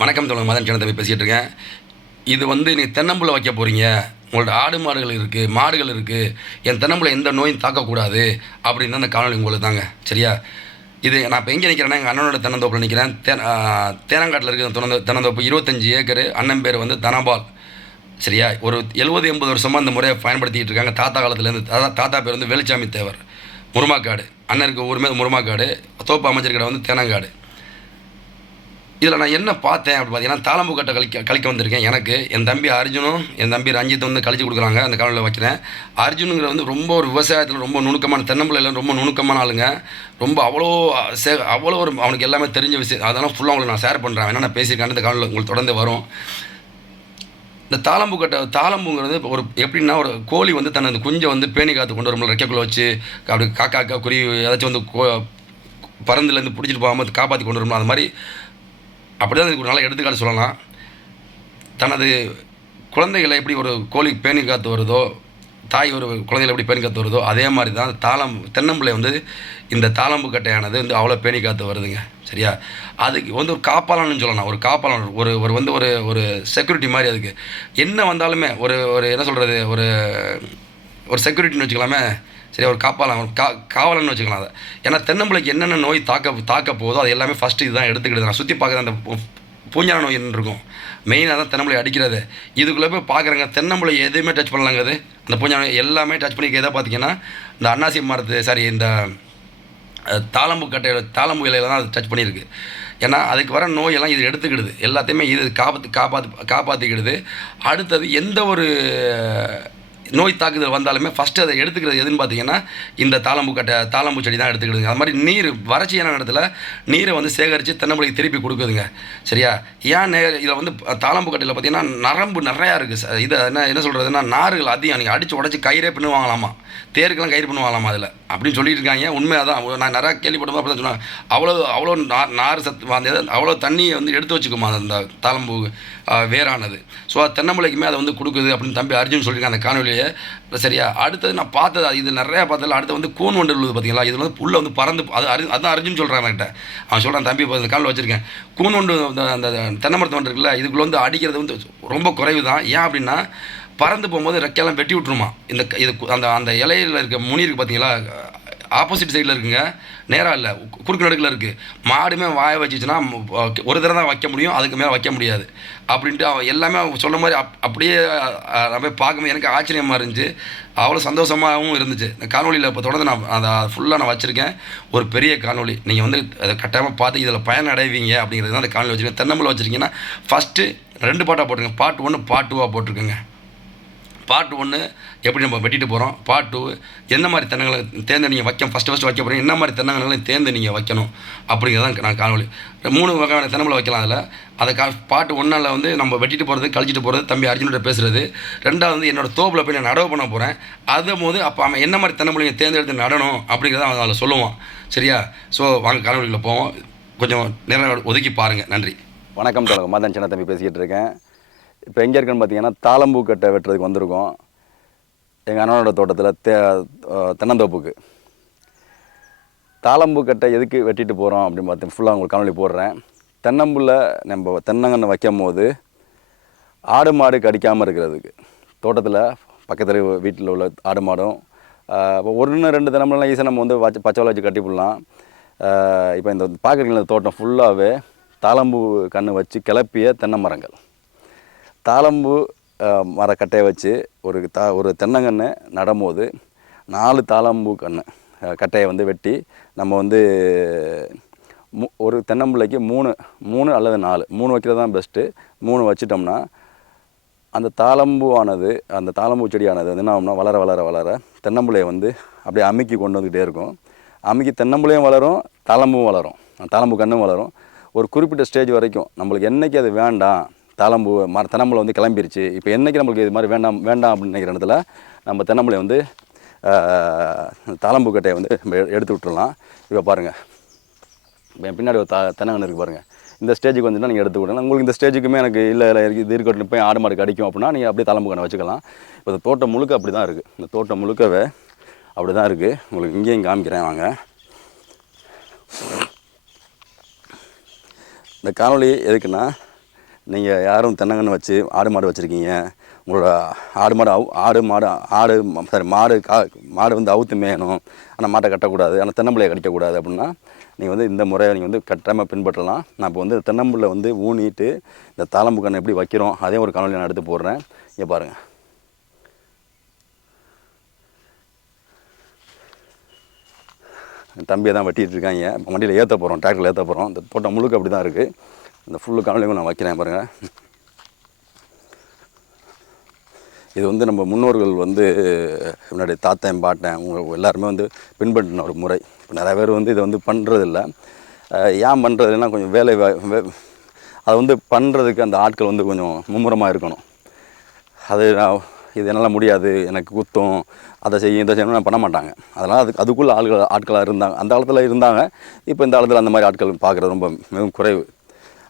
வணக்கம் தோழர் மதன் கிணத்தம்பி பேசிகிட்டு இருக்கேன். இது வந்து நீ தென்னம்புல வைக்க போகிறீங்க உங்களோட ஆடு மாடுகள் இருக்குது மாடுகள் இருக்குது என் தென்னம்புல எந்த நோயும் தாக்கக்கூடாது அப்படின்னு தான் அந்த காணொலி உங்களுக்கு தாங்க. சரியா? இது நான் இப்போ எங்கே நிற்கிறேன்னா எங்கள் அண்ணனோட தென்னந்தோப்பில் நிற்கிறேன் தே தேனங்காட்டில் இருக்கிற தென்னந்தோ தென்னந்தோப்பு இருபத்தஞ்சி ஏக்கர். அண்ணன் பேர் வந்து தனபால். சரியா? ஒரு எழுபது எண்பது வருஷமாக இந்த முறையை பயன்படுத்திக்கிட்டு இருக்காங்க. தாத்தா காலத்துலேருந்து தாத்தா தாத்தா பேர் வந்து வெளிச்சாமி தேவர். முருமாக்காடு. அண்ணருக்கு ஊருமே முருமாக்காடு. தோப்பு அமைச்சிருக்கிற வந்து தேனங்காடு. இதில் நான் என்ன பார்த்தேன் அப்படி பார்த்தீங்கன்னா தாளம்பு கட்டை கழிக்க கழிக்க வந்திருக்கேன். எனக்கு என் தம்பி அர்ஜுனும் என் தம்பி ரஞ்சித் வந்து கழிச்சு கொடுக்குறாங்க. அந்த காலையில் வைக்கிறேன். அர்ஜுனுங்கிற வந்து ரொம்ப ஒரு விவசாயத்தில் ரொம்ப நுணுக்கமான தென்னம்பிள்ளையில் ரொம்ப நுணுக்கமான ஆளுங்க. ரொம்ப அவ்வளோ சே அவ்வளோ ஒரு அவனுக்கு எல்லாமே தெரிஞ்ச விஷயம். அதெல்லாம் ஃபுல்லாக உங்களுக்கு நான் ஷேர் பண்ணுறேன் என்னென்ன பேசியிருக்கேன் அந்த காலையில் உங்களுக்கு தொடர்ந்து வரும். இந்த தாளம்பு கட்டை தாளம்புங்கிறது ஒரு எப்படின்னா ஒரு கோழி வந்து தனது குஞ்சை வந்து பேணி காத்து கொண்டு வரும்ல ரெக்கைக்குள்ளே வச்சு அப்படி காக்கா குருவி ஏதாச்சும் வந்து கோ பறந்துலேருந்து பிடிச்சிட்டு போகாமல் காப்பாற்றி கொண்டு வரும்ல அது மாதிரி அப்படி தான் இதுக்கு ஒரு நல்ல எடுத்துக்காட்டு சொல்லலாம். தனது குழந்தைகளை எப்படி ஒரு கோழி பேணி காத்து வருதோ தாய் ஒரு குழந்தைகளை எப்படி பேணி காத்து வருதோ அதே மாதிரி தான் தாளம் தென்னம்பிள்ளை வந்து இந்த தாளம்பு கட்டையானது வந்து அவ்வளோ பேணி காத்து வருதுங்க. சரியா? அதுக்கு வந்து ஒரு காப்பாளன்னு சொல்லலாம். ஒரு காப்பாளன் ஒரு ஒரு வந்து ஒரு ஒரு செக்யூரிட்டி மாதிரி அதுக்கு. என்ன வந்தாலுமே ஒரு ஒரு என்ன சொல்கிறது ஒரு ஒரு செக்யூரிட்டின்னு வச்சுக்கலாமே சரி ஒரு காப்பாளன் ஒரு கா காவலன்னு வச்சுக்கலாம் அதை. ஏன்னா தென்னம்பிள்ளைக்கு என்னென்ன நோய் தாக்க தாக்க போதோ அது எல்லாமே ஃபஸ்ட்டு இதுதான் எடுத்துக்கிடுது நான் சுற்றி பார்க்குறது அந்த பூஞ்சான நோய் இருக்கும். மெயினாக தான் தென்னம்பிள்ளை அடிக்கிறது. இதுக்குள்ளே போய் பார்க்குறாங்க தென்னம்பிள்ளை எதுவுமே டச் பண்ணலாங்க அது. அந்த பூஞ்சான நோய் எல்லாமே டச் பண்ணிக்க எதை பார்த்தீங்கன்னா இந்த அன்னாசி மரத்து சாரி இந்த தாளம்பு கட்டையோட தாளம்பு இலையில தான் அது டச் பண்ணியிருக்கு. ஏன்னா அதுக்கு வர நோயெல்லாம் இது எடுத்துக்கிடுது. எல்லாத்தையுமே இது காப்பாற்று காப்பாற்று காப்பாற்றிக்கிடுது அடுத்தது எந்த ஒரு நோய் தாக்குதல் வந்தாலுமே ஃபஸ்ட்டு அதை எடுத்துக்கிறது எதுன்னு பார்த்தீங்கன்னா இந்த தாளம்பு கட்டை தாளம்பு செடி தான் எடுத்துக்கிடுங்க அது மாதிரி நீர் வறட்சியான இடத்துல நீரை வந்து சேகரித்து தென்னம்பிள்ளைக்கு திருப்பி கொடுக்குதுங்க. சரியா? ஏன் நே இதில் வந்து தாளம்பு கட்டையில் பார்த்தீங்கன்னா நரம்பு நிறையா இருக்குது இது என்ன என்ன சொல்கிறதுன்னா நார்கள் அதிகம். நீங்கள் அடித்து உடச்சி கயிறே பண்ணுவாங்களாமா தேருக்கெல்லாம் கயிறு பண்ணுவாங்களாமா அதில்? அப்படின்னு சொல்லிட்டு இருக்காங்க. உண்மையாக தான். நான் நிறையா கேள்விப்பட்டோம் அப்படி தான் சொன்னாங்க. அவ்வளோ அவ்வளோ நார் நார் சத்து அந்த அவ்வளோ தண்ணியை வந்து எடுத்து வச்சுக்குமா அந்த தாளம்பூ வேறானது. ஸோ அது தென்னமலைக்குமே அதை வந்து கொடுக்குது அப்படின்னு தம்பி அர்ஜுன் சொல்லியிருக்காங்க அந்த காணொலியை சரியா அடுத்தது நான் பார்த்தது இது நிறையா பார்த்ததில்ல அடுத்து வந்து கூன் ஒன்று உள்ளது பார்த்தீங்களா இது வந்து புல்ல வந்து பறந்து அது அரு அதான் அர்ஜுன் சொல்கிறான் என்கிட்ட அவன் சொல்கிறான் தம்பி இப்போ அந்த காலில் வச்சுருக்கேன். கூன் வண்டு அந்த அந்த தென்னை மரத்து வண்டு இருக்குல்ல இதுக்குள்ளே வந்து அடிக்கிறது வந்து ரொம்ப குறைவு தான் ஏன் அப்படின்னா பறந்து போகும்போது ரெக்கையெல்லாம் வெட்டி விட்ருமா இந்த இது அந்த அந்த இலையில் இருக்க முனி இருக்குது பார்த்தீங்களா ஆப்போசிட் சைடில் இருக்குங்க. நேராக இல்லை. குறுக்கு நடுக்கில் இருக்குது மாடுமே வாய வச்சுச்சுன்னா ஒரு தடவை தான் வைக்க முடியும். அதுக்கு மேலே வைக்க முடியாது. அப்படின்ட்டு அவன் எல்லாமே அவன் சொன்ன மாதிரி அப் அப்படியே நம்ம பார்க்கும்போது எனக்கு ஆச்சரியமாக இருந்துச்சு. அவ்வளோ சந்தோஷமாகவும் இருந்துச்சு. இந்த காணொலியில் இப்போ தொடர்ந்து நான் அதை ஃபுல்லாக நான் வச்சுருக்கேன். ஒரு பெரிய காணொலி நீங்கள் வந்து அதை கட்டாயமாக பார்த்து இதில் பயன் அடைவீங்க அப்படிங்கிறது தான் அந்த காணொலி வச்சுருக்கேன். தென்னம்பில் வச்சுருக்கீங்கன்னா ஃபஸ்ட்டு ரெண்டு பாட்டாக போட்டுருங்க பார்ட் ஒன்று பார்ட் டூவாக போட்டிருக்கேங்க. பார்ட் ஒன்று எப்படி நம்ம வெட்டிட்டு போகிறோம் பார்ட் டூ எந்த மாதிரி தென்னங்களை தேர்ந்து நீங்கள் வைக்க ஃபஸ்ட்டு ஃபஸ்ட்டு வைக்க போகிறீங்க என்ன மாதிரி தென்னங்களை தேர்ந்து நீங்கள் வைக்கணும் அப்படிங்கிறதான் நான் காணொலி மூணு வகையான தென்னமலை வைக்கலாம் அதில். அதை கா பாட்டு ஒன்றால் வந்து நம்ம வெட்டிட்டு போகிறது கழிச்சிட்டு போகிறது தம்பி அர்ஜுன்கிட்ட பேசுகிறது ரெண்டாவது வந்து என்னோட தோப்பில் போய் நான் நடவு பண்ண போகிறேன் அதும் போது அப்போ அவன் என்ன மாதிரி தென்னமொழியை தேர்ந்தெடுத்து நடணும் அப்படிங்கிறத அவன் அதில் சொல்லுவான். சரியா? ஸோ வாங்க காணொலியில் போவோம். கொஞ்சம் நேரம் ஒதுக்கி பாருங்கள் நன்றி. வணக்கம் தொடங்க மதன் சின்ன தம்பி பேசிக்கிட்டு இருக்கேன். இப்போ எங்கே இருக்குன்னு பார்த்தீங்கன்னா தாளம்பூ கட்டை வெட்டுறதுக்கு வந்திருக்கோம். எங்கள் அண்ணனோட தோட்டத்தில் தே தென்னந்தோப்புக்கு. தாளம்பூ கட்டை எதுக்கு வெட்டிட்டு போகிறோம் அப்படின்னு பார்த்து ஃபுல்லாக உங்களுக்கு காணொலி போடுறேன். தென்னம்புள்ள நம்ம தென்னங்கன்று வைக்கும் போது ஆடு மாடு கடிக்காமல் இருக்கிறதுக்கு. தோட்டத்தில் பக்கத்தில் வீட்டில் உள்ள ஆடு மாடும் இப்போ ஒன்று ரெண்டு தினமெல்லாம் ஈஸியாக நம்ம வந்து வச்சு பச்சை வளை வச்சு கட்டி போடலாம். இப்போ இந்த பார்க்குறீங்களா தோட்டம் ஃபுல்லாகவே தாளம்பூ கன்று வச்சு கிளப்பிய தென்னை மரங்கள். தாளம்பூ மரக்கட்டையை வச்சு ஒரு தா ஒரு தென்னங்கன்று நடும்போது நாலு தாளம்பூ கன்று கட்டையை வந்து வெட்டி நம்ம வந்து மு ஒரு தென்னம்பிள்ளைக்கு மூணு மூணு அல்லது நாலு மூணு வைக்கிறது தான் பெஸ்ட்டு மூணு வச்சிட்டோம்னா அந்த தாளம்பூவானது அந்த தாளம்பூ செடியானது வந்து என்ன ஆகும்னா வளர வளர வளர தென்னம்பிள்ளையை வந்து அப்படியே அமுக்கி கொண்டு வந்துக்கிட்டே இருக்கும். அமுக்கி தென்னம்பிள்ளையும் வளரும் தாளம்பும் வளரும் அந்த கண்ணும் வளரும். ஒரு குறிப்பிட்ட ஸ்டேஜ் வரைக்கும் நம்மளுக்கு என்னைக்கு அது வேண்டாம் தாளம்பூ மர தென்னம்பளை வந்து கிளம்பிருச்சு. இப்போ என்னைக்கு நம்மளுக்கு இது மாதிரி வேண்டாம் வேண்டாம் அப்படின்னு நினைக்கிற இடத்துல நம்ம தென்னம்பளை வந்து ஆஹ், கட்டையை வந்து நம்ம எ- எடுத்து விட்டுடலாம் இப்போ பாருங்கள் என் பின்னாடி ஒரு த தென்னங்கன்று இருக்குது பாருங்கள் இந்த ஸ்டேஜுக்கு வந்துட்டு நீங்கள் எடுத்து விடணும் உங்களுக்கு இந்த ஸ்டேஜுக்குமே எனக்கு இல்லை இல்லை இது இருக்கட்டும். போய் ஆடு மாடு கடிக்கும் அப்படின்னா நீங்கள் அப்படியே தலைமுகனை வச்சுக்கலாம். இப்போ இந்த தோட்டம் முழுக்க அப்படி தான் இருக்குது இந்த தோட்டம் முழுக்கவே அப்படி தான் இருக்குது உங்களுக்கு இங்கேயும் காமிக்கிறேன் வாங்க. இந்த காணொலி எதுக்குன்னா நீங்கள் யாரும் தென்னங்கன்று வச்சு ஆடு மாடு வச்சுருக்கீங்க. உங்களோட ஆடு மாடு அவு ஆடு மாடு ஆடு சாரி மாடு கா மாடு வந்து அவுத்து மேயணும். ஆனால் மாட்டை கட்டக்கூடாது. ஆனால் தென்னம்பிள்ளையை கடிக்கக்கூடாது அப்படின்னா நீங்கள் வந்து இந்த முறையை நீங்கள் வந்து கட்டாமல் பின்பற்றலாம். நான் இப்போ வந்து தென்னம்பிள்ளை வந்து ஊனிட்டு இந்த தாளம்பு கண்ணை எப்படி வைக்கிறோம் அதே ஒரு காணொலி நான் எடுத்து போடுறேன். இங்கே பாருங்கள் தம்பியை தான் வெட்டிகிட்டு இருக்காங்க. இப்போ வண்டியில் ஏற்ற போகிறோம் டிராக்டரில் ஏற்ற போகிறோம் இந்த தோட்டம் முழுக்க அப்படி தான் இருக்குது இந்த ஃபுல்லு காணொலியும் நான் வைக்கிறேன் பாருங்கள் இது வந்து நம்ம முன்னோர்கள் வந்து என்னுடைய தாத்தன் பாட்டன் உங்க எல்லாருமே வந்து பின்பற்றின ஒரு முறை. இப்போ நிறைய பேர் வந்து இதை வந்து பண்ணுறதில்ல ஏன் பண்ணுறதுன்னா கொஞ்சம் வேலை வே- அதை வந்து பண்ணுறதுக்கு அந்த ஆட்கள் வந்து கொஞ்சம் மும்முரமாக இருக்கணும். அது இது என்னால் முடியாது எனக்கு குத்தும் அதை செய்யும் இதை செய்யணும் பண்ண மாட்டாங்க. அதனால் அதுக்கு அதுக்குள்ளே ஆட்கள் ஆட்களாக இருந்தாங்க. அந்த காலத்தில் இருந்தாங்க. இப்போ இந்த காலத்தில் அந்த மாதிரி ஆட்கள் பார்க்குறது ரொம்ப மிகவும் குறைவு.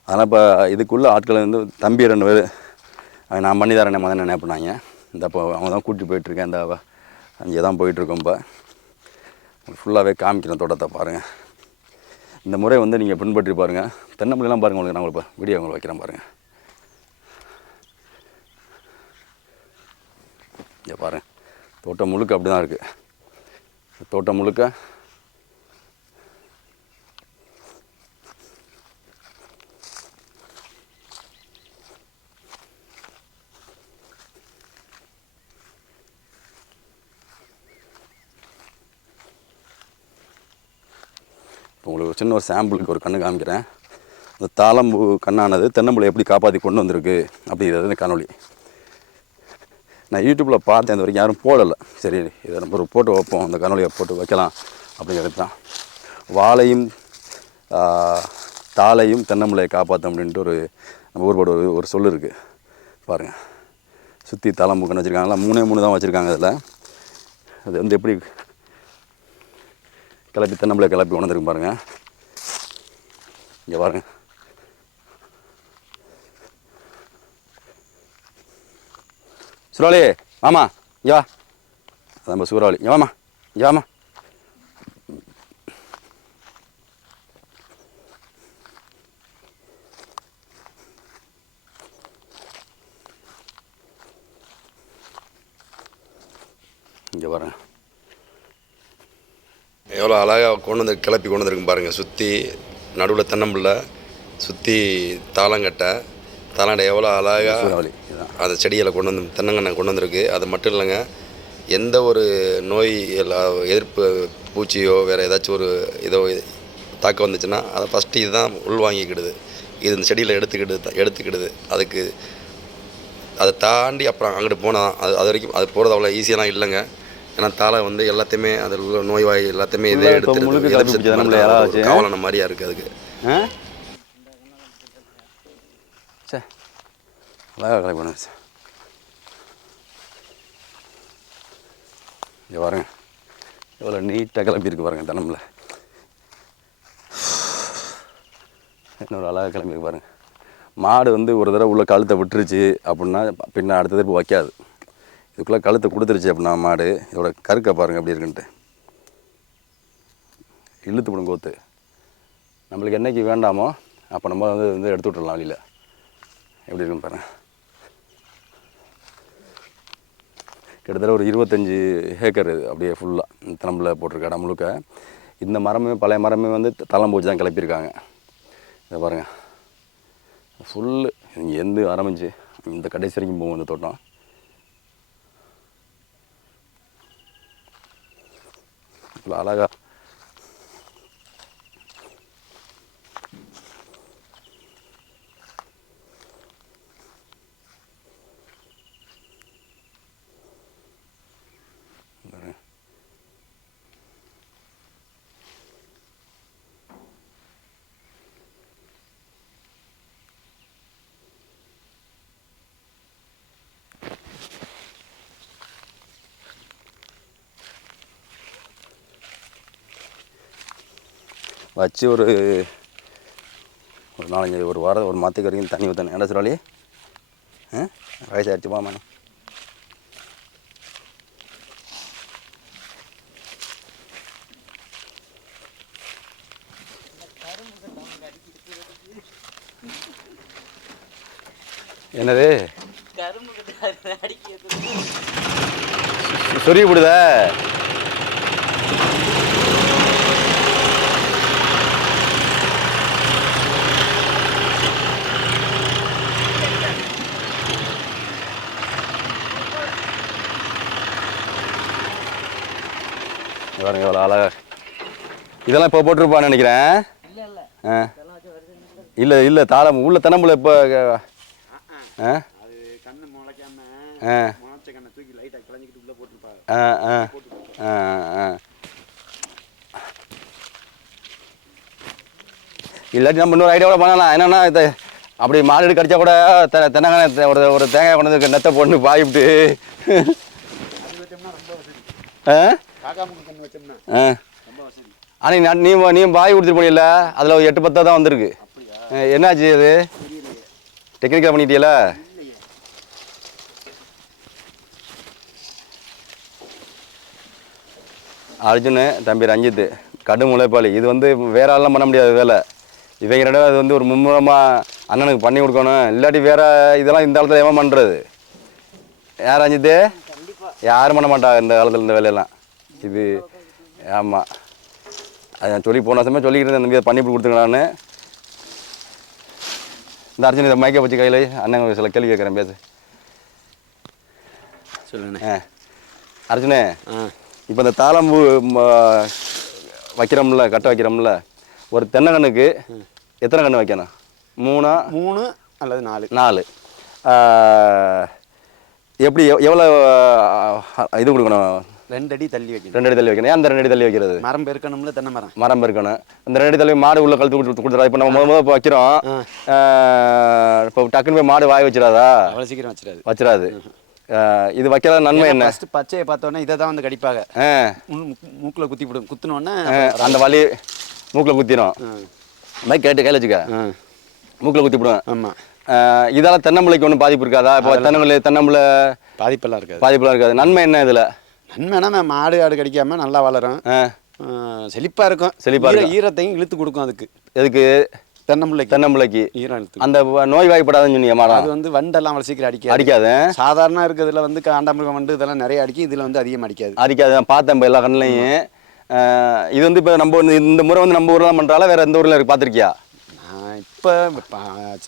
அதனால் இப்போ இதுக்குள்ளே ஆட்கள் வந்து தம்பி ரெண்டு பேர் அவன் நான் பண்ணி தரேன் முதல்ல என்ன பண்ணாங்க. இந்த இப்போ அவங்க தான் கூட்டிகிட்டு போயிட்டுருக்கேன் இந்த அங்கே தான் போயிட்டுருக்கோம் இப்போ. ஃபுல்லாகவே காமிக்கிறேன் தோட்டத்தை பாருங்கள் இந்த முறை வந்து நீங்கள் பின்பற்றி பாருங்கள் தென்னம்பிள்ளைலாம் பாருங்கள் உங்களுக்கு. நான் உங்களுக்கு இப்போ வீடியோ உங்களுக்கு வைக்கிறேன் பாருங்கள் இங்கே பாருங்கள் தோட்டம் முழுக்க அப்படி தான் இருக்குது தோட்டம் முழுக்க இப்போ உங்களுக்கு ஒரு சின்ன ஒரு சாம்பிளுக்கு ஒரு கண்ணு காமிக்கிறேன். இந்த தாளம்பூ கண்ணானது தென்னம்பிள்ளை எப்படி காப்பாற்றி கொண்டு வந்திருக்கு அப்படிங்கிறது இந்த காணொளி. நான் யூடியூப்பில் பார்த்தேன் இந்த வரைக்கும் யாரும் போடலை. சரி இதை நம்ம ஒரு போட்டு வைப்போம் அந்த கனொலியை போட்டு வைக்கலாம் அப்படிங்கிறது தான். வாழையும் தாளையும் தென்னம்பிள்ளையை காப்பாற்றும் அப்படின்ட்டு ஒரு நம்ம ஊர்போட ஒரு ஒரு சொல் இருக்குது பாருங்கள் சுற்றி தலைமுக்கன்னு வச்சுருக்காங்களா மூணே மூணு தான் வச்சுருக்காங்க அதில் அது வந்து எப்படி கிளப்பி தென்னம்பிள்ளை கிளப்பி உணர்ந்துருக்கு பாருங்கள் இங்கே பாருங்கள் சூறாளி வாமா இங்கே வா. நம்ம சூறாவளி இங்கே வாமா இங்கே வாமா இங்கே வரேன் எவ்வளோ அழகாக கொண்டு வந்து கிளப்பி கொண்டு வந்திருக்கும் பாருங்கள் சுற்றி நடுவில் தென்னம்பிள்ளை சுற்றி தாளங்கட்டை. தாளங்கட்டை எவ்வளோ அழகாக அந்த செடிகளை கொண்டு வந்து தென்னங்கண்ணை கொண்டு வந்திருக்கு. அது மட்டும் இல்லைங்க எந்த ஒரு நோய் எதிர்ப்பு பூச்சியோ வேறு ஏதாச்சும் ஒரு இதோ தாக்கம் வந்துச்சுன்னா அதை ஃபஸ்ட்டு இதுதான் உள்வாங்கிக்கிடுது இது இந்த செடியில் எடுத்துக்கிடுது எடுத்துக்கிடுது. அதுக்கு அதை தாண்டி அப்புறம் அங்கிட்டு போனால் அது அது வரைக்கும் அது போகிறது அவ்வளோ ஈஸியெல்லாம் இல்லைங்க. ஏன்னா தாளை வந்து எல்லாத்தையுமே அதில் உள்ள நோய்வாய் எல்லாத்தையுமே இதே இப்போ யாராவது? காவலான மாதிரியா இருக்குது அதுக்கு. அழகாக கலை பண்ணுச்சு இங்கே பாருங்க. எவ்வளோ நீட்டாக கிளம்பியிருக்கு பாருங்க தனமில் இன்னொரு அழகாக கிளம்பியிருக்கு பாருங்க. மாடு வந்து ஒரு தடவை உள்ள கழுத்தை விட்டுருச்சு அப்படின்னா பின்ன அடுத்த திருப்பி வைக்காது. இதுக்குள்ளே கழுத்தை கொடுத்துருச்சு அப்படின்னா மாடு. இதோட கருக்கை பாருங்கள் எப்படி இருக்குன்ட்டு. இழுத்து விடும் கோத்து. நம்மளுக்கு என்னைக்கு வேண்டாமோ அப்போ நம்ம வந்து வந்து எடுத்து விட்டுறலாம் வெளியில். எப்படி இருக்குன்னு பாருங்கள் கிட்டத்தட்ட ஒரு இருபத்தஞ்சி ஏக்கர் இது அப்படியே ஃபுல்லாக தளம்பில் போட்டிருக்க இடம் முழுக்க. இந்த மரமே பழைய மரமே வந்து தளம்பூச்சி தான் கிளப்பியிருக்காங்க. இதை பாருங்கள் ஃபுல்லு இங்கே எந்த ஆரம்பிச்சு இந்த கடைசி வரைக்கும் போகும் இந்த தோட்டம். இவ்வளோ அழகாக வச்சு ஒரு ஒரு நாலஞ்சு ஒரு வாரம் ஒரு மாதத்துக்கு வரைக்கும் தண்ணி ஊற்றணும் என்ன சொல்லி ஆ? வயசாகிடுச்சு போமா என்னது? சொரிய விடுதா பாருங்க எவ்வளோ அழகா இதெல்லாம் இப்போ போட்டிருப்பான்னு நினைக்கிறேன். இல்ல இல்ல. ஆ. இல்லை இல்லை தாளம் உள்ள தென்னம்புல இப்போ ஆ அது கண்ணு முளைக்காம ஆ. முளைச்ச கண்ணை தூக்கி லைட்டாக கிளஞ்சிக்கிட்டு உள்ள போட்டிருப்பாங்க ஆ ஆ. ஆ ஆ இல்லாட்டி நம்ம இன்னொரு ஐடியாவோட பண்ணலாம். என்னன்னா இது அப்படி மாடு கடிச்சா கூட தெ தென்னங்கான ஒரு ஒரு தேங்காய் கொண்டு வந்து நெத்தை போட்டு வசதி. ஆ? ஆ. ஆனால் நீ நீ பாய் கொடுத்துட்டு போனீல்ல அதில் ஒரு எட்டு பத்தா தான் வந்திருக்கு. என்னாச்சு அது? டெக்னிக்கலாக பண்ணிட்டியல? இல்லையே. அர்ஜுனு தம்பி ரஞ்சித்து கடும் உழைப்பாளி. இது வந்து வேற ஆள்லாம் பண்ண முடியாத வேலை. இவங்க ரெண்டு அது வந்து ஒரு மும்முரமாக அண்ணனுக்கு பண்ணி கொடுக்கணும். இல்லாட்டி வேற இதெல்லாம் இந்த காலத்தில் ஏன் பண்ணுறது யார் ரஞ்சித்து? யாரும் பண்ண மாட்டாங்க இந்த காலத்தில் இந்த வேலையெல்லாம். இது ஆமாம் அது நான் சொல்லி போன வருஷமே சொல்லிக்கிட்டு இருந்தேன் தம்பி அதை பண்ணி கொடுத்துங்களான்னு இந்த அர்ஜுன் இதை மைக்கை வச்சு கையில் அண்ணன் சில கேள்வி கேட்குறேன் பேசு. சொல்லுண்ணே. ஆ. அர்ஜுனே இப்போ இந்த தாளம்பூ வைக்கிறோம்ல கட்டை வைக்கிறோம்ல ஒரு தென்னங்கண்ணுக்கு எத்தனை கன்று வைக்கணும்? மூணா? மூணு அல்லது நாலு. நாலு. எப்படி எவ்- எவ்வளோ இது கொடுக்கணும்? ரெண்டு அடி தள்ளி வைக்கணும். ரெண்டு அடி தள்ளி வைக்கணும். அந்த ரெண்டு அடி தள்ளி வைக்கிறது? மரம் பெருக்கணும்ல தென்னை மரம். மரம் இருக்கணும் இந்த ரெண்டு அடி தள்ளி மாடு உள்ள கழுத்து கொடுத்து கொடுத்துறா. இப்போ நம்ம முத முத இப்போ வைக்கிறோம் இப்போ டக்குன்னு போய் மாடு வாய் வச்சிடாதா? அவ்வளோ சீக்கிரம் வச்சிடாது. வச்சிடாது. இது வைக்கிறது நன்மை என்ன? ஃபர்ஸ்ட் பச்சையை பார்த்தோன்னே இதை தான் வந்து கடிப்பாங்க. மூக்கில் குத்தி விடும். குத்துனோடனே ஆ, அந்த வலி மூக்கில் குத்திரும். மாதிரி கேட்டு கையில் வச்சுக்க. மூக்கில் குத்தி விடுவேன். ஆமாம் இதால தென்னம்பிள்ளைக்கு ஒன்றும் பாதிப்பு இருக்காதா? இப்போ தென்னம்பிள்ளை தென்னம்பிள்ளை பாதிப்பெல்லாம் இருக்காது. பாதிப்புலாம் இருக்காது. நன்மை என்ன இதில்? நன்மைனா மாடு ஆடு கடிக்காம நல்லா வளரும். செழிப்பாக இருக்கும். செழிப்பா ஈர- இருக்கும். ஈரத்தையும் இழுத்து கொடுக்கும் அதுக்கு. எதுக்கு? தென்னம்பிள்ளைக்கு. தென்னம்பிள்ளைக்கு. ஈரம் இழுத்து அந்த நோய் வாய்ப்படாதுன்னு சொன்னீங்க அது வந்து வண்டெல்லாம் அவ்வளோ சீக்கிரம் அடிக்காது. அடிக்காது சாதாரண இருக்கிறதுல வந்து காண்டாமிருகம் வண்டு இதெல்லாம் நிறைய அடிக்கும். இதுல வந்து அதிகம் அடிக்காது. அடிக்காது நான் பார்த்தேன் இப்போ எல்லா கண்ணுலையும். இது வந்து இப்போ நம்ம இந்த முறை வந்து நம்ம ஊரில் தான் பண்ணுறால வேற எந்த ஊரில் இருக்கு பார்த்துருக்கியா? இப்போ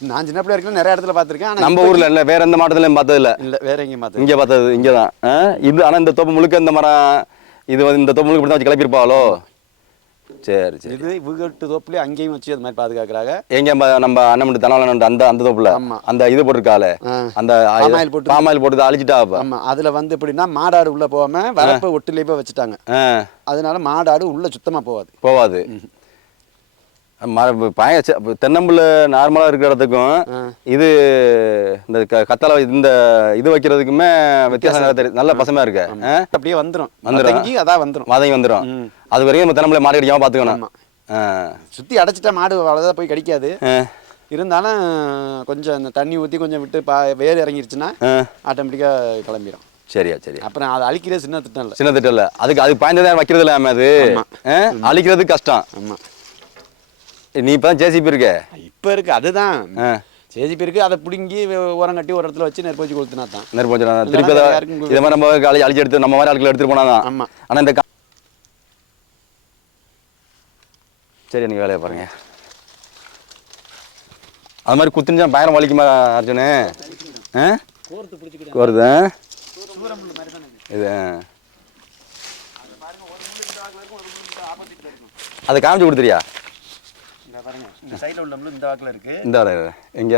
நான் சின்ன பிள்ளையா இருக்கல நிறைய இடத்துல பார்த்துருக்கேன். நம்ம ஊரில் இல்லை வேற எந்த மாவட்டத்துலையும் பார்த்ததில்ல இல்ல. வேற எங்கேயும் பார்த்தது இங்கே பார்த்தது இங்கே தான் இது ஆனால் இந்த தொப்பு முழுக்க இந்த மரம் இது வந்து இந்த தொப்பு முழுக்க இப்படி தான் வச்சு கிளப்பியிருப்பாளோ? சரி சரி. இது வீட்டு தோப்புலேயே அங்கேயும் வச்சு அது மாதிரி பாதுகாக்கிறாங்க. எங்க நம்ம அண்ணன் தனால அந்த அந்த தோப்புல. அந்த இது போட்டிருக்காளே. அந்த oil போட்டு- பாமாயில் போட்டு அழிச்சிட்டா ஆமா. அதுல வந்து எப்படின்னா மாடாடு உள்ள போகாம வரப்ப ஒட்டுலேயே போய் வச்சுட்டாங்க. அதனால மாடாடு உள்ள சுத்தமா போகாது. மர- பய ச- தென்னம்புள்ள நார்மலா இருக்கிற இடத்துக்கும். இது இந்த க- கத்தாழை இந்த இது வைக்கிறதுக்குமே வித்தியாசம் நல்லா தெரியுது நல்ல பசமையா இருக்கு? அப்படியே வந்துரும். தங்கி அதான் வந்துரும் மதங்கி வந்துடும். அது வரைக்கும் நம்ம தென்னம்புள்ள மாடு கடிக்காம பாத்துக்கணும் ஆமா. ஆ. சுத்தி அடைச்சிட்டா மாடு அவ்வளோதான் போய் கடிக்காது. இருந்தாலும் கொஞ்சம் இந்த தண்ணி ஊற்றி கொஞ்சம் விட்டு பா வேர் இறங்கிருச்சுன்னா. ஆட்டோமேட்டிக்காக கிளம்பிடும் சரியா சரியா அப்புறம் அதை அழிக்கிறது சின்ன திட்டம் இல்லை சின்ன திட்டம் இல்ல அதுக்கு அது பாய்ந்ததே வைக்கிறது இல்லாம அது? அழிக்கிறது கஷ்டம் ஆமாம் நீ இப்போ தான் ஜேசிபி இருக்க? இப்போ இருக்கு அதுதான். சேஜிபி இருக்கு அதை பிடுங்கி ஓரம் கட்டி ஒரு இடத்துல வச்சு நெருப்பு வச்சு கொளுத்துனா தான். இல்லைன்னா திருப்பி இதை மாதிரி நம்ம அழி அழிச்சு எடுத்து நம்ம மாதிரி ஆட்கள் எடுத்துட்டு போனாதான் ஆமா. ஆனால் இந்த சரி நீங்கள் வேலையை பாருங்க. அது மாதிரி குத்துனுச்சா பயணம் வலிக்குமா அர்ஜுனு? வருது? இது. அதை காமிச்சு கொடுத்துறியா பாருங்க. இந்த சைடில் உள்ள முள்ளு இந்த வாக்கில் இருக்கு. இந்த எங்க?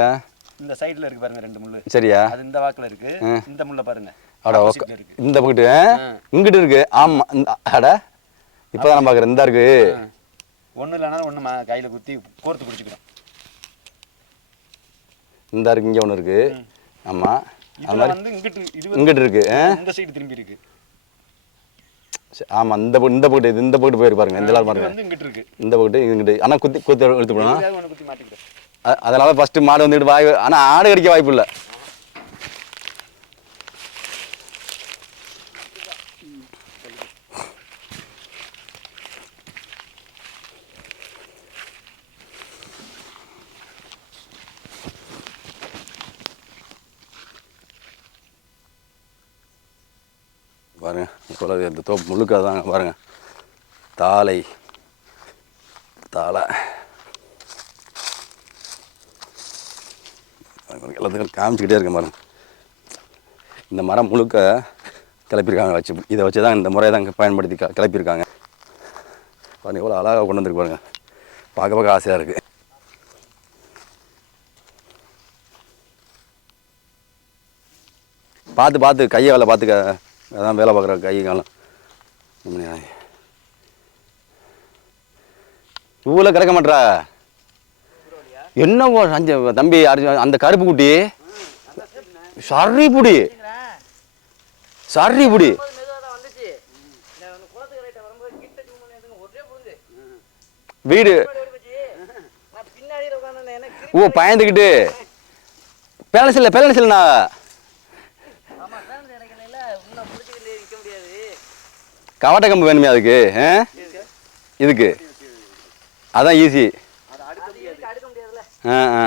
இந்த சைடில் இருக்கு பாருங்க ரெண்டு முள்ளு. சரியா? அது இந்த வாக்கில் இருக்கு. இந்த முள்ள பாருங்க. அட ஓகே இந்த பக்கத்து இங்கிட்டு இருக்கு. ஆமா அட இப்போதான் நான் பார்க்குறேன் இந்த இருக்கு. ஒன்றும் இல்லைனாலும் ஒன்று கையில் குத்தி கோர்த்து பிடிச்சிக்கிறோம் இந்த இருக்கு இங்கே ஒன்று இருக்கு. ஆமா. அது மாதிரி இங்கிட்டு இங்கிட்டு இருக்கு? இந்த சைடு திரும்பி இருக்கு. ஆமா இந்த இந்த பக்கத்து இந்த பக்கத்து போயிரு பாருங்க இந்த பாருங்க. இந்த பக்கத்து இங்கிட்டு ஆனா குத்தி குத்தி எடுத்து அ- அதனால ஃபர்ஸ்ட் மாடு வந்துட்டு வாய் ஆனா ஆடு கடிக்க வாய்ப்பு இல்லை. பாருங்கள் இப்போ இந்த தோப்பு முழுக்க தாங்க பாருங்கள் தாளை. தாளை எல்லாத்துக்கும் காமிச்சிக்கிட்டே இருக்கேன் பாருங்கள் இந்த மரம் முழுக்க கிளப்பியிருக்காங்க வச்சு இதை வச்சு தான் இந்த முறையை தான் பயன்படுத்தி க- கிளப்பியிருக்காங்க. பாருங்கள் எவ்வளோ அழகாக கொண்டு வந்துருக்கு பாருங்கள் பார்க்க பார்க்க ஆசையாக இருக்குது பார்த்து பார்த்து கையை வேலை பார்த்துக்க. அதான் வேலை பார்க்குற கை காலம். இவ்வளோ கிடக்க மாட்றா. என்ன அஞ்சு தம்பி அந்த கருப்பு குட்டி. சரி புடி. சரி புடி. வீடு. ஓ பயந்துக்கிட்டு. பேலன்ஸ் இல்லை பேலன்ஸ் இல்லைண்ணா ஆமா தான் எனக்கு இல்லை இன்னும் பிடிச்சிக்கிட்டு நிற்க முடியாது கவாட்டை கம்பு வேணுமே அதுக்கு ஆ? இதுக்கு. அதான் ஈஸி ஆ ஆ.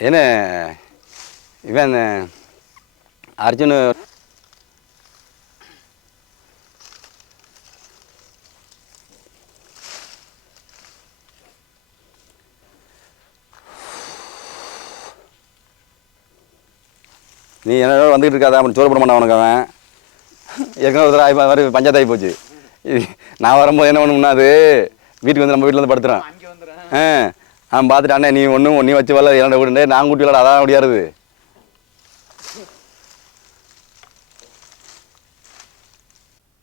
என்ன இவன் அர்ஜுன் நீ என்னோட வந்துக்கிட்டு இருக்காத அவன் சோறு போட மாட்டான் அவனுக்கு அவன். ஏற்கனவே ஒரு தடவை ஆகி மாதிரி பஞ்சாயத்து ஆகி போச்சு. நான் வரும்போது என்ன பண்ணும்னா அது வீட்டுக்கு வந்து நம்ம வீட்டில் வந்து படுத்துறான். ஆ அவன் பார்த்துட்டு அண்ணே நீ ஒன்றும் நீ வச்சு வரல இரண்டு விடுண்டே நான் கூட்டி விளாட அதான் முடியாது.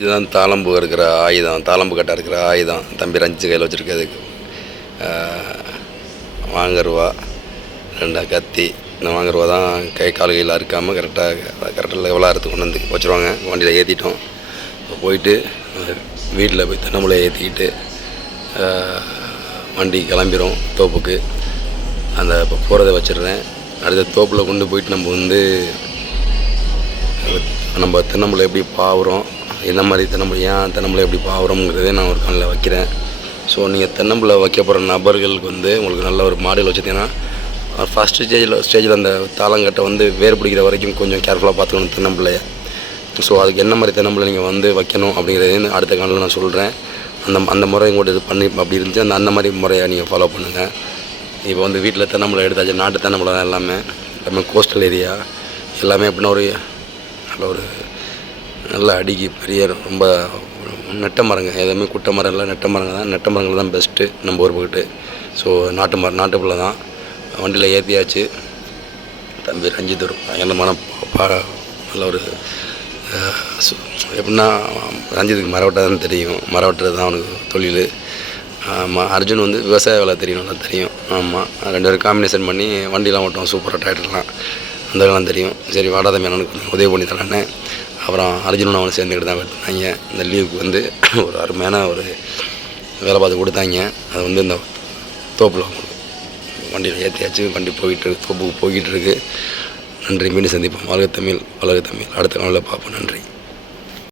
இதுதான் தாளம்பு இருக்கிற ஆயுதம். தாளம்பு கட்ட இருக்கிற ஆயுதம். தம்பி ரஞ்சித்து கையில் வச்சுருக்கிறது. வாங்கருவா ரெண்டா கத்தி. இந்த வாங்கருவா தான் கை கால் கையில் அறுக்காமல் கரெக்டாக கரெக்டாக லெவலாக அறுத்து கொண்டு வந்து வச்சுருவாங்க. வண்டியில் ஏற்றிட்டோம் இப்போ போயிட்டு வீட்டில் போய் தென்னமுலை ஏற்றிக்கிட்டு வண்டி கிளம்பிரும் தோப்புக்கு. அந்த இப்போ போகிறத வச்சிடுறேன். அடுத்த தோப்பில் கொண்டு போயிட்டு நம்ம வந்து நம்ம தென்னம்பிள்ளை எப்படி பாவுறோம் என்ன மாதிரி தென்னம்பிள்ளை ஏன் தென்னம்பிள்ளை எப்படி பாவுறோங்கிறதே நான் ஒரு கண்ணில் வைக்கிறேன். ஸோ நீங்கள் தென்னம்பிள்ளை வைக்க போகிற நபர்களுக்கு வந்து உங்களுக்கு நல்ல ஒரு மாடல் வச்சுட்டீங்கன்னா ஃபஸ்ட்டு ஸ்டேஜில் ஸ்டேஜில் அந்த தாளங்கட்டை வந்து வேர் பிடிக்கிற வரைக்கும் கொஞ்சம் கேர்ஃபுல்லாக பார்த்துக்கணும் தென்னம்பிள்ளைய. ஸோ அதுக்கு என்ன மாதிரி தென்னம்பிள்ளை நீங்கள் வந்து வைக்கணும் அப்படிங்கிறதுன்னு அடுத்த காலில் நான் சொல்கிறேன் அந்த அந்த முறை கூட இது பண்ணி அப்படி இருந்துச்சு. அந்த அந்த மாதிரி முறையை நீங்கள் ஃபாலோ பண்ணுங்கள் இப்போ வந்து வீட்டில் தென்னம்பிள்ளை எடுத்தாச்சு நாட்டு தென்னம்பிள்ளை தான் எல்லாமே. எல்லாமே கோஸ்டல் ஏரியா எல்லாமே எப்படின்னா ஒரு நல்ல ஒரு நல்ல அடிக்கு பெரிய ரொம்ப நெட்ட மரங்க. எதுவுமே குட்டை மரம் இல்லை. நெட்ட மரங்க தான். நெட்ட மரங்கள் தான் பெஸ்ட்டு நம்ம ஊர் போக்கிட்டு ஸோ நாட்டு மரம் நாட்டு பிள்ளை தான். வண்டியில் ஏற்றியாச்சு தம்பி ரஞ்சித் ஒரு பயங்கரமான பா நல்ல ஒரு எப்படின்னா ரஞ்சித்துக்கு மரம் தான் தெரியும். மரம் தான் அவனுக்கு தொழில். ஆமாம் அர்ஜுன் வந்து விவசாய வேலை தெரியும் நல்லா தெரியும். ஆமாம் ரெண்டு பேரும் காம்பினேஷன் பண்ணி வண்டிலாம் ஓட்டுவோம் சூப்பராக டிராக்டர்லாம் அந்த வேலைலாம் தெரியும். சரி வாடாத எனக்கு உதவி பண்ணி தரானே அப்புறம் அர்ஜுனும் அவனை சேர்ந்துக்கிட்டு தான் வெட்டினாங்க இந்த லீவுக்கு வந்து ஒரு அருமையான ஒரு வேலை பார்த்து கொடுத்தாங்க. அது வந்து இந்த தோப்பில் வண்டியில் ஏற்றியாச்சு வண்டி போயிட்டு இருக்கு போய்கிட்டு இருக்கு. நன்றி மீண்டும் சந்திப்போம். வாழ்க தமிழ் வளர்க தமிழ். அடுத்த நாளில் பார்ப்போம். நன்றி.